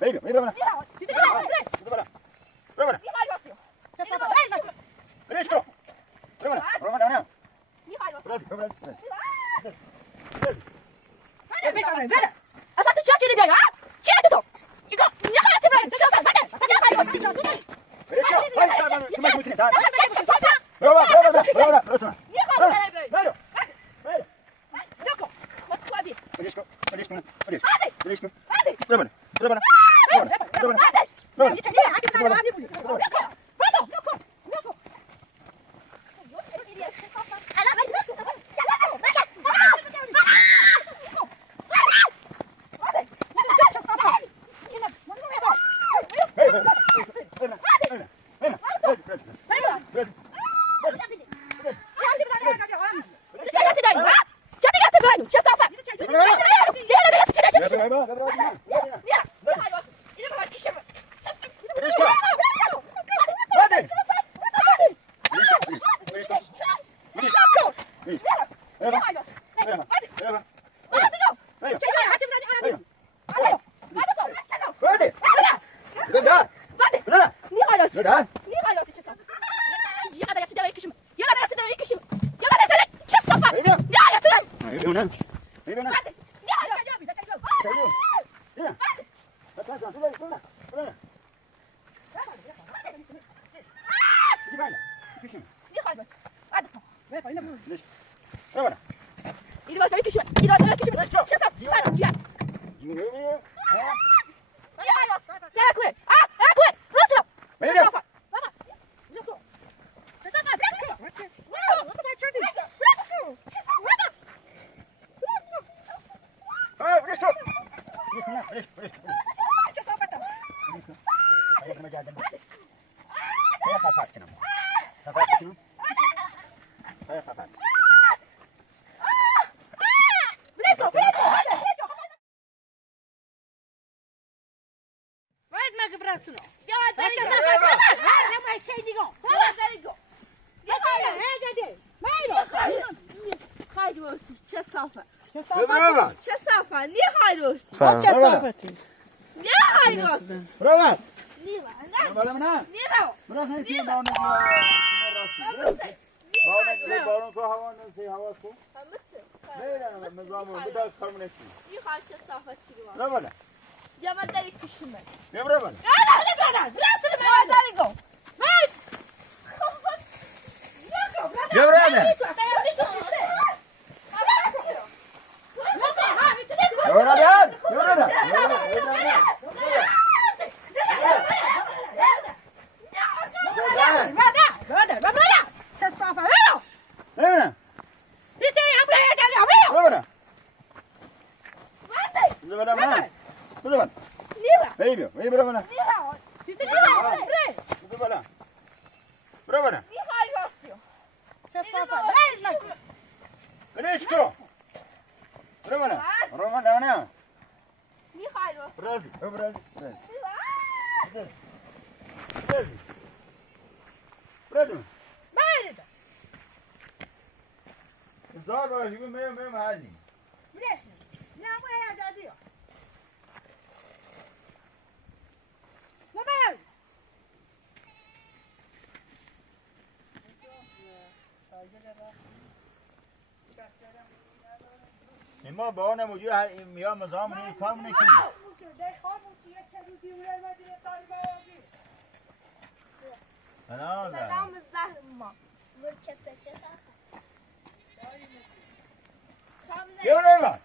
Baby, baby, bana. Bana. Речку. Бана. Бана. Бана. А ты чё тебе, а? Чё ты тут? 이거 내가 тебе 쳤어. 받아. Речку. Ай, там, куда мы кинем? Браво. Просто. Речку. Бана. ما با اون موجود میام مزام رو کام نکنیم سلام زهما کیو نمیاد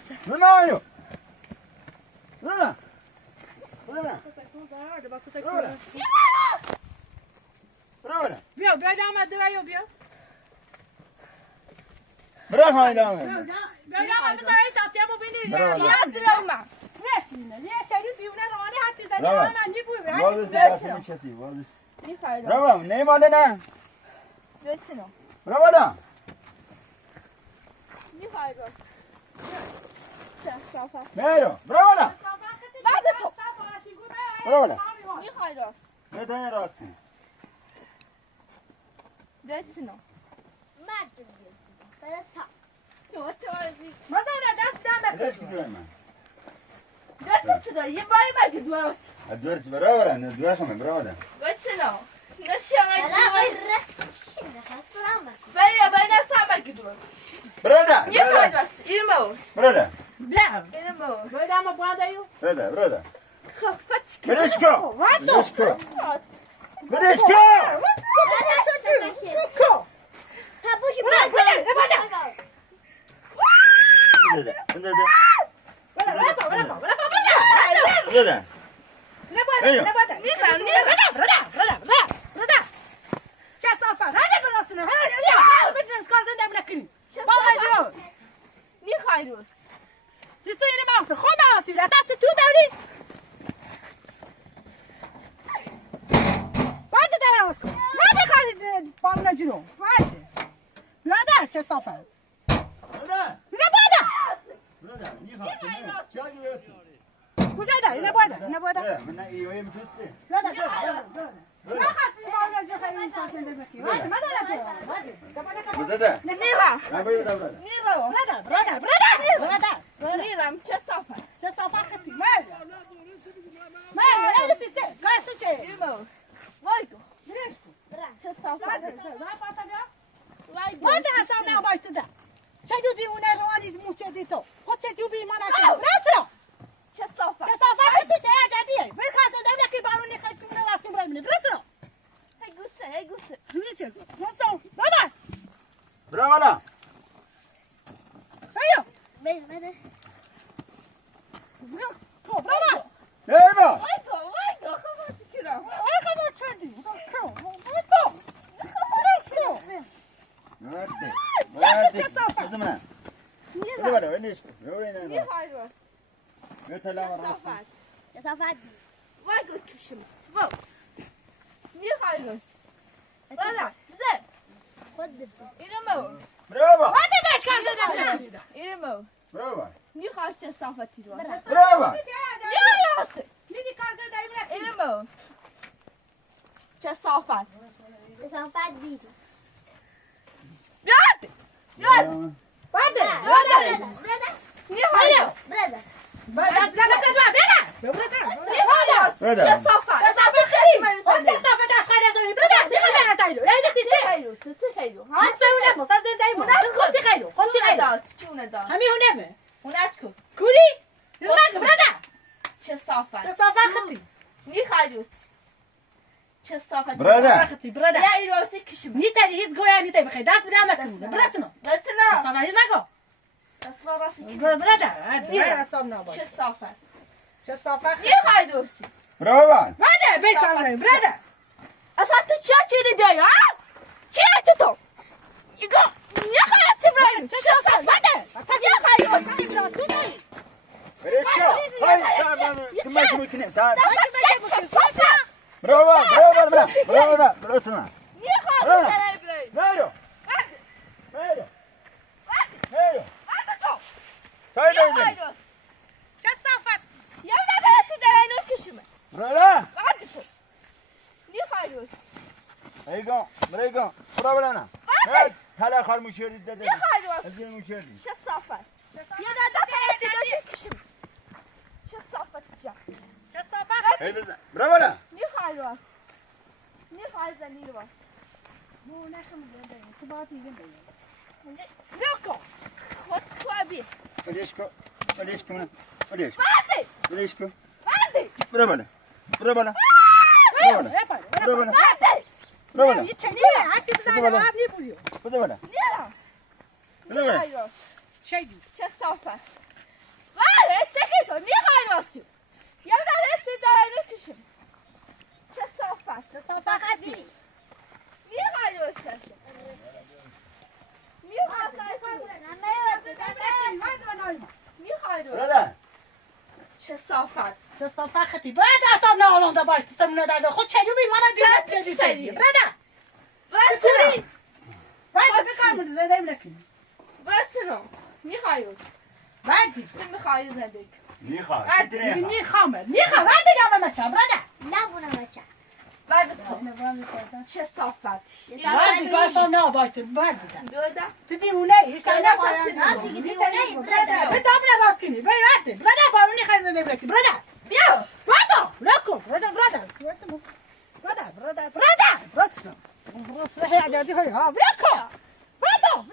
راسته نه نه بیا آمده بیا برای خواهی دامه بیا آمده زایی تاتیمو بینی یاد درما نه چلی بیونه رانه حتی زنی برای من نیبوی وادش به دستم کسی وادش میخوای برای نه ماله نه بچینو برای نه میخوای راست چه صافه نه برای نه بعد تو برای نه میخوای راست بتونه راست کنی بچینو مرد بیرون سرت تا تو توازی مزونه دست دامه ليش كده ما دست تو یه بای مگه دو الدورس برا نه دور خم برا بچینو نشانه لا تو شنو السلام بیا سامگی دو برا میخوای راست ایرمو برا بیا ایرمو بیا ما بادایو برا خب فتش بريشكو بريشكو بريشكو کو تابوشي برا میخوای راست چه صافه برا نه بادا برا نيخا جاي يوتو کجا ده اینه بادا من ايوه متوسي نه خاطی بالا جو خیلی ساکن بخی بزده نیرم لا بيو ده برا برادر نیرم چه صافه چه صافه خطی ما نه سیته کاسو چه ایرمو وای گو چه صافه وای گو ما ده حساب نه بایسته چه دودی اونه روانی موچه دی تو خود چه جوبی ما نشد چه صافه چه صافه خطی چه اجدیه بر کاسه دم نکی بارونی خطی اونه راستیم برای منی برسو هی گوته دیگه چه واسو بابا برا ولا بیا بده تو بابا ايوه وای گو خواهد کرم خبر چندی تو نادي زمان نیرم برا وينيش وين میخوای راست مثلا صافه كثافات وای گو کشم وای میخوای راست برادر زد خد بده ایرمو برافو بس کاسه دم ایرمو برافو میخوای چه صافتی رو برافو یا راست دیدی کاسه دم نکی ایرمو چه صافت كثافات دي بیاد باده برده میخوای راست برده باده بده میخوای راست برادر. چه صافت صافه خیلی چه صافه داشت خیلی زمین برده بیا من نتایلو ای نخسی چه خیلو چه خیلو هم سوونه مو ساز دای مو خود چه خیلو خود چه خیلو داد چونه داد همی هونه به اونت کو کوری نزد برده چه صافت چه صافه خطی میخوای راست چه صافت برادر. خطی برده یا این راستی کشم نیتاری هیچ گویا نیتای بخیر دست بده مکنه برسنو دستنا صافه هیچ نگو دست ما راستی کشم برده اصلا نباش چه صافت چه صافه خطی میخوای راستی برافو برده بیکار برده اصلا تو چی بیایی ها؟ چی هستی تو؟ ایگو میخوای چی برای چه صافه برده میخوای راستی بريشكو هاي تعال كما شو ممكن تعال چه صافت برافو برافو اسمع میخوای برای مايرو مايرو مايرو تو سايد میخوای ايزن راستی چه صافه یا نه چی در اینو کشمه برافو بعد تو میخوای راستی ايغو بريغو برافو انا هلا خال مشير دد میخوای راستی ازين مشير چه صافت یا نه چی داشتی کشمه چه صافت جا چه صافه هي برافو انا میخوای راستی میخوای زنی رو مو نخم برده تو باتی برده نکن خود تو بی بريشكو من بريشكو بعدی بريشكو بعدی برافو انا برافو انا برافو انا بعدی برافو انا یه چنیه هستی بزنه آب نیبوزیو برافو انا نیرم برافو انا میخوای راستی چه دی چه صافت تو میخوای راستی یه داره چی داره کشم چه صافت چه صافت بیری میخوای راستی میخوای راستی برادر چه صافت چه صافتی بعد اصلا نه آلونده باش سمونه داده خود چجوری من چه دیدی سری؟ برادر راستی بعد بکن زنده نکنی راستی میخوای راستی بعد دیگه تو میخوای زندگی نیخواه بعد چی نیخواه نیخوامه بعد دیگه من مچه برادر نبونه بچه بعد تو چه صافت بعد دیگه اصلا نه باید بعد دیگه بیاده تو دیوونه ایش کنه راستی که دیوونه برادر بتابونه راست کنی برادر بارونی خیلی زنده بلکی برادر بیا برادر لکو برادر راست رهی عجادی های ها بلکو خراب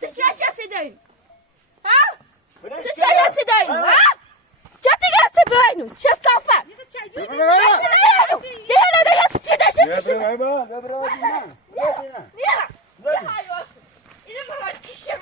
تو چه هستی داریم؟ ها؟ تو چه هستی داریم؟ ها؟ چه دیگه هستی براینو؟ چه صافت؟ یه نده چی داشتی کشیم؟ نیرم اینو باید کشیم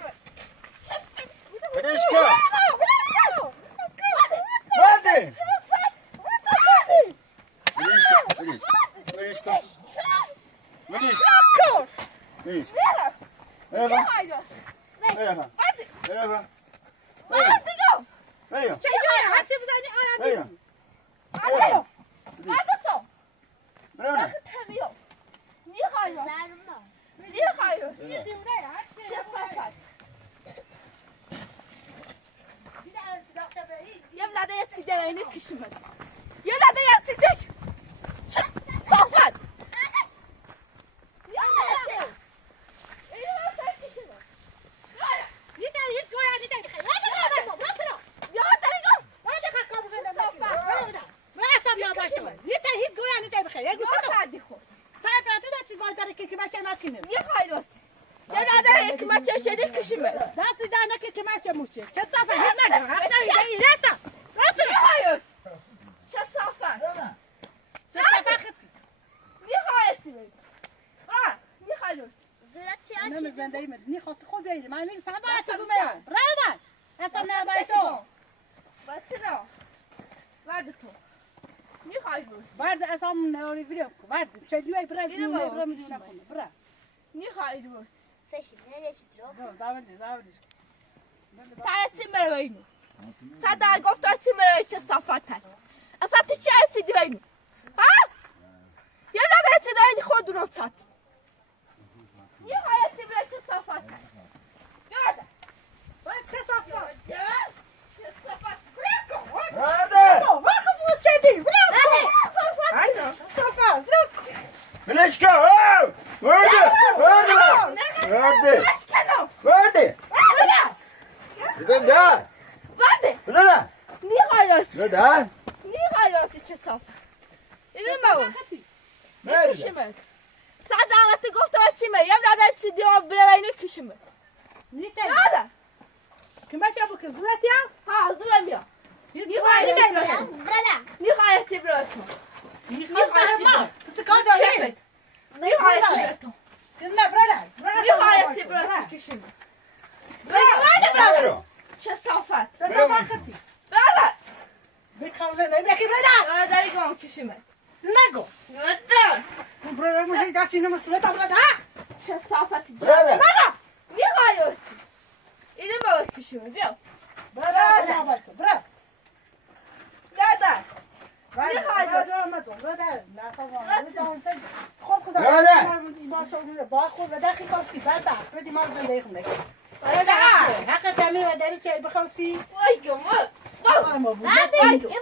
حق تمی و داری چای بخواستی؟ وای گم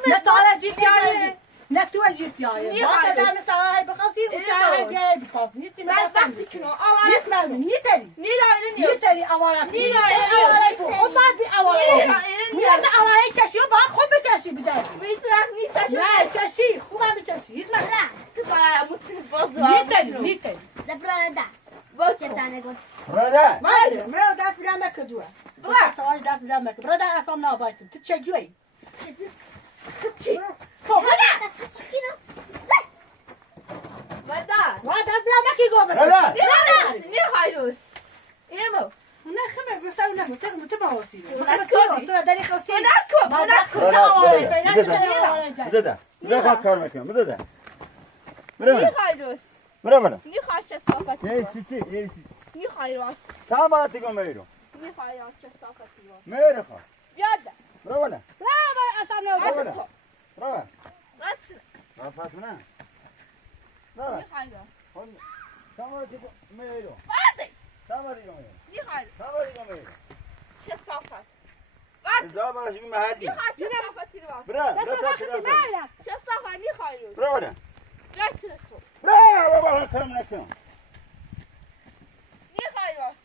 نه تالا جیتیایه نه تو جیتیایه ما قدم سرای بخواستی و سرای بیای بخواستی نیتی من وقتی کنم نیت ممنون نیتری نیلا نیتری اوارا نیلا خود باید بی اوارا میاد اوارای چشی و باید خود بچشی بجایی میتونم نیچشم نه چشی خوبم بچشی هیچ من تو برای مطمئن باز دارم نیتری Da bröda. باز Sätt henne gott. برادر مرا دست بیدم نکدوه سوال دست بیدم نکد برادر اصلا نابایتم تو چجوی چی؟ Chiquino. بدر ما دست بیدم نکی گو برادر نمیخوای روز اینمو نه خمه بسر نه تو باوسی نکنی. تو داری خواستی بذار کار میکنم بذار نمیخوای روز برو نمیخوای چه صافتی یه رو سیتی نمیخوای روز چند بار دیگه میرم نمیخوای روز چه صافتی رو میرم بیاد برو نه اصلا برو نه برو رد پس نه برو نمیخوای روز چند بار دیگه میرم بعد چند بار دیگه میرم نمیخوای چند بار دیگه میرم چه صافت ازا براش این محلی نمیخوای چه صافتی رو برو چه صافت نمیخوای روز برو رد تو برو کم نکن نمیخوای روز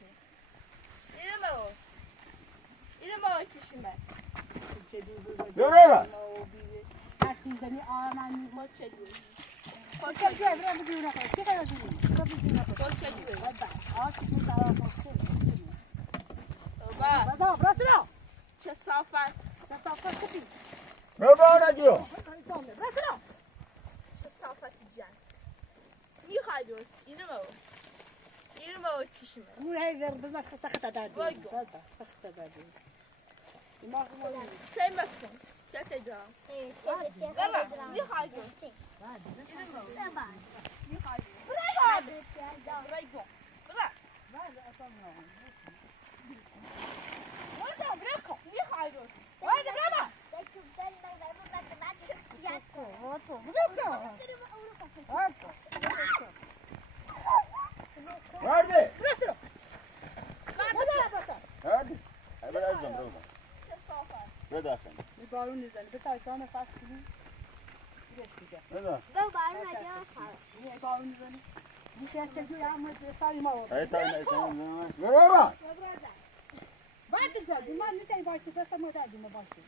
اینمو کشیم بعد برو چیزی آمانی خود چه دوی خود چه برو بگیرم چی کار داری خود چه دوی بابا براسرا چه صافت برو نجو براسرا چه صافتی جان نمیخوای روز اینمو کشیم اون هی بزن سخت دادی وای سخت دادی ما سه مکن چه تجام نمیخوای روز Hadi. Hadi. Hadi azam برو. برو داخل. بارون میزنه به تایتان فصل کنی بیش میشه برو. یه بارون میزنه میشه چجوری هم ساری ما ای تا نه سلام. برو. بعد دیگه من میتونی باشه بس ما دادیم باشه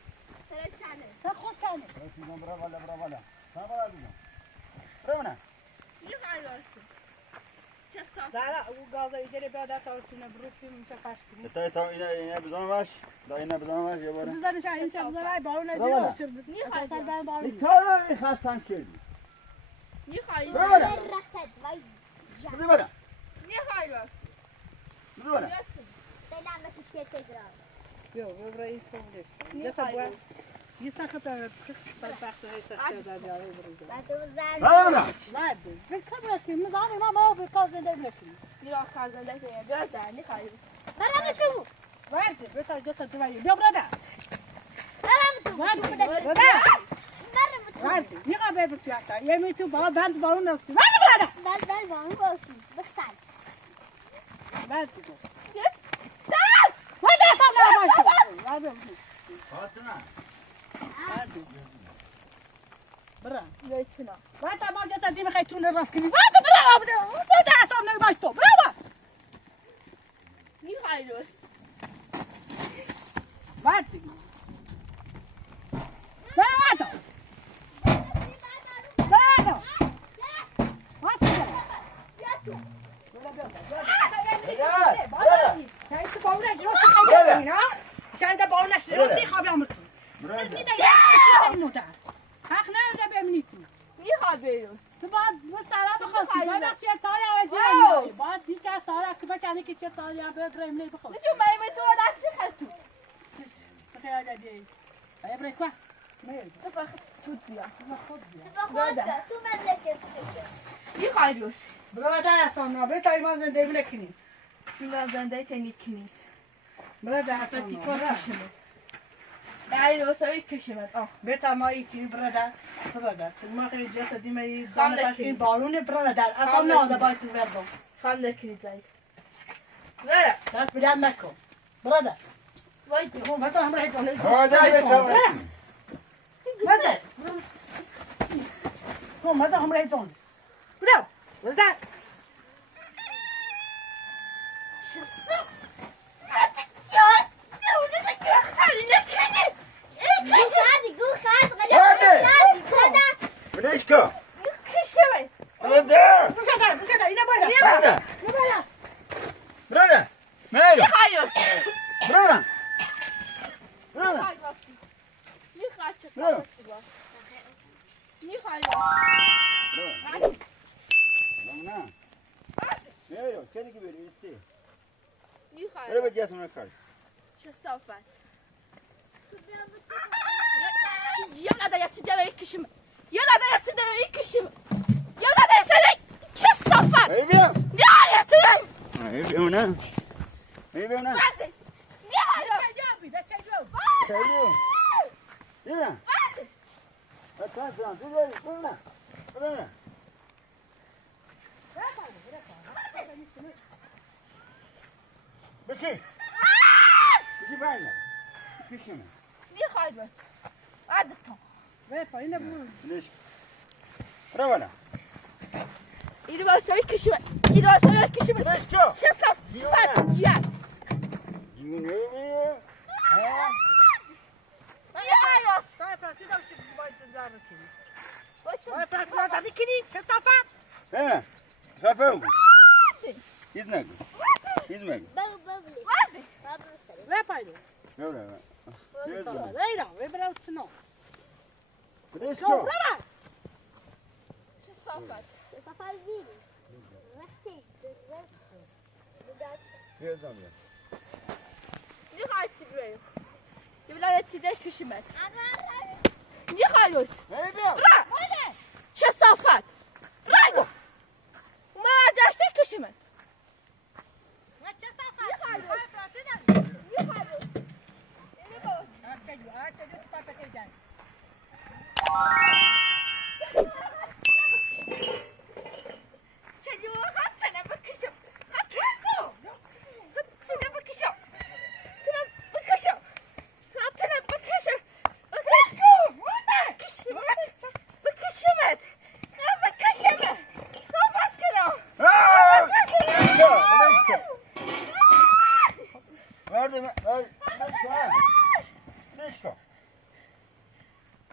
تا خود چانه برو بالا. سلام علیکم. برو نه. دارا او گازا ایجاد بعد از اون بروفی میشه فاش کنی تا اینا بزنمش. دا اینا بزنمش یه بار. بزنش این چه بزنای بارون نجیو شد اصلا بارون بارون کار خواستم چی؟ برو. برو. یو برای فوندش یه تا باید یه سخت بدبخت های سخت دادی آره برو برو. بعد به کار کنیم نظام ما به کار زنده نکنیم بعد به تا جت دوایی بیا برادر بعد یه به بتیاتا یه می تو با بند بارون نسی بعد برادر بعد تو بعد اصلا نباشه فاطمه. برا بعد ما جت دی میخوای تو نرفت کنی بعد بعد اصلا نباشه تو برا بعد برادر اصلا بتا ایمان زنده بنکنی برادر اصلا بتا مایی کی برادر ما خیلی جت دیمه دانه فشین بارون برادر اصلا نه باید بردم دست بیدم نکن برادر وای هم مثلا همراه جان هذا يتكلم مثلا هم مثلا همراه جان برادر برادر منشكو برادر بسيطة إنا بالا برادر إنا بالا برادر ماله Hayır. برادر برادر Nihal çesafeti var. Nihal var. برادر ماله كذي كبير يستي Nihal أنا بدي أسمع كارد çesafet. Yana da yatsı deve kişim. Yana da yatsı deve kişim. Yana da yatsı deve çesafet. أي بيا Ne yatsı deve? أي بيا هنا أي بيا هنا Hadi. Nihal yok. ده تشجعوا سليم هنا أتفهم فلان تقول هنا هنا بشي بشي بعدنا كشنا Nihal var. Hadi tamam. وين إنا بقول ليش رونا İri var söyle kişim. İri var söyle kişim. ليش كو Çesafet. Ciğer. جنوبي ها Nihal var. طيب تقدر تشوف بايد تجارب كذي طيب لا تعطيك كذي شصافة ها خافوا يزنق يزنق Hadi. وين بايدو رونا لا لا وين بلا سنو ليش شو كو برا Çesafet. يا زلمه Nihal çibriyor. Devlet çide kişimet. Nihal yok. هاي بيا Ra. Çesafet. Rago. Mağacaşta kişimet. شصافة Nihal yok. Nihal yok. İri var. تشجعوا تبقى كذا Çocuğu hatına bakışım. Hatına. Hatına bakışım. Hatına bakışım. Hatına bakışım. Bakışım. Bakışım et. Bakışım et. Bakışım. ليش كو هذا ليش كو ليش كو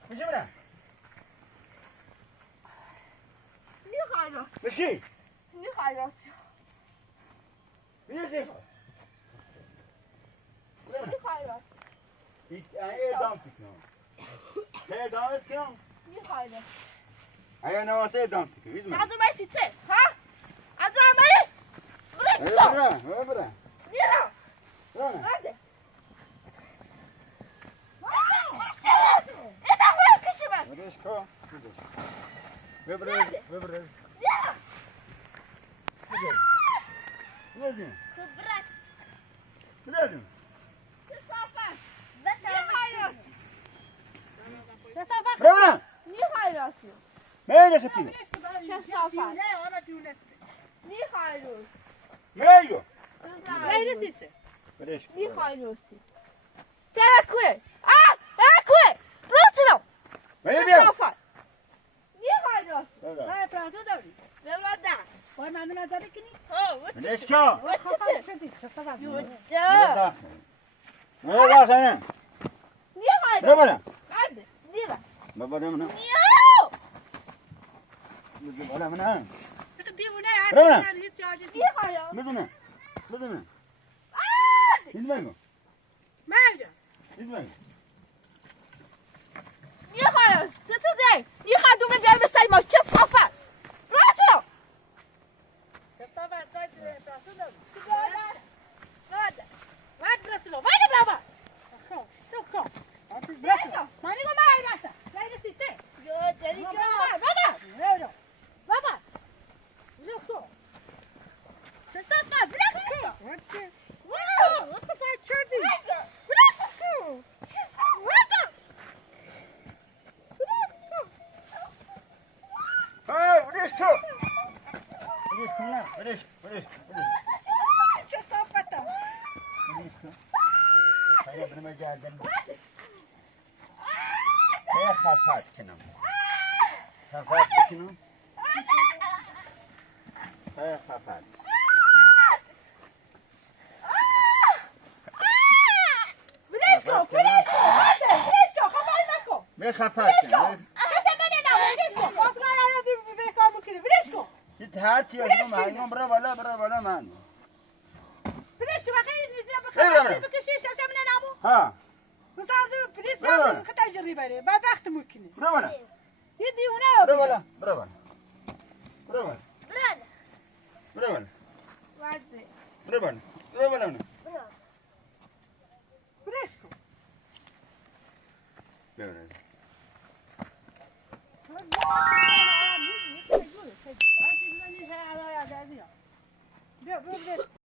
مشي منها Nihal yok. مشي Nihal yok. ليش يخو Nihal yok. هي دامتك نو هي دامتك نو Nihal yok. هي نواسي دامتك يزمن Adım esite. Ha? Adım ameli. هي Bırak. برا هي برا Nira. برا Hadi. Eda bakışım et. ليش كو وبرد وبرد Nira. لازم لازم Çesafet. Nihal yok. شصافة رونا Nihal yok. ما هي ختي شصافة. لا أنا تونس Nihal yok. ما هي لا ينسيت ليش Nihal yok. Tekwe. Ah! Tekwe. Rotino. ما هي بيا Çesafet. Nihal yok. لا تراثو دوري Devlada. وما أنا ما ذلكني Ha, ليش كو What's شدي شصافة Yuca. داخل ما داخل Nihal yok. رونا Hadi. Nira. بابا رونا Niyo. ولا من هنا تقدمنا رونا. عاد يتعجز Nihal yok. بدنا بدنا Hadi. يزمن ما يرجع يزمن Nihal yok. Saturday. Nihal dume gelme sayma. Çesafet. Rotino. شصافة طيب تراثو دوري Hadi. وين برسلو وين بابا شو كو برسلو ما نيجو ما ينسى لا ينسيت بابا بابا لوكو شصافة بلاكو واو وصفة شدي بلاكو وين هاي وليش تو وليش كنا وليش شصافة وليش تو برم جادن هي خفات کنم خفات کنم هي خفات بلش کن بلش کن هاده بلش کن خفای نکن به خفات کنم خسته من نمون بلش کن باز قرار دی بکار بکنه بلش کن هیچ هرچی از من برو بالا من بلش کن بخیر نیزیم برم. بخیر بکشی شمشه من نمون ها وزارة بليس برا. يعمل خطأ جريبة بعد وقت ممكن برو بالا يدي هنا برو بالا برو بالا برو بالا برادر برو بالا وعدي برو بالا برو بالا بريسكو برو بالا بيو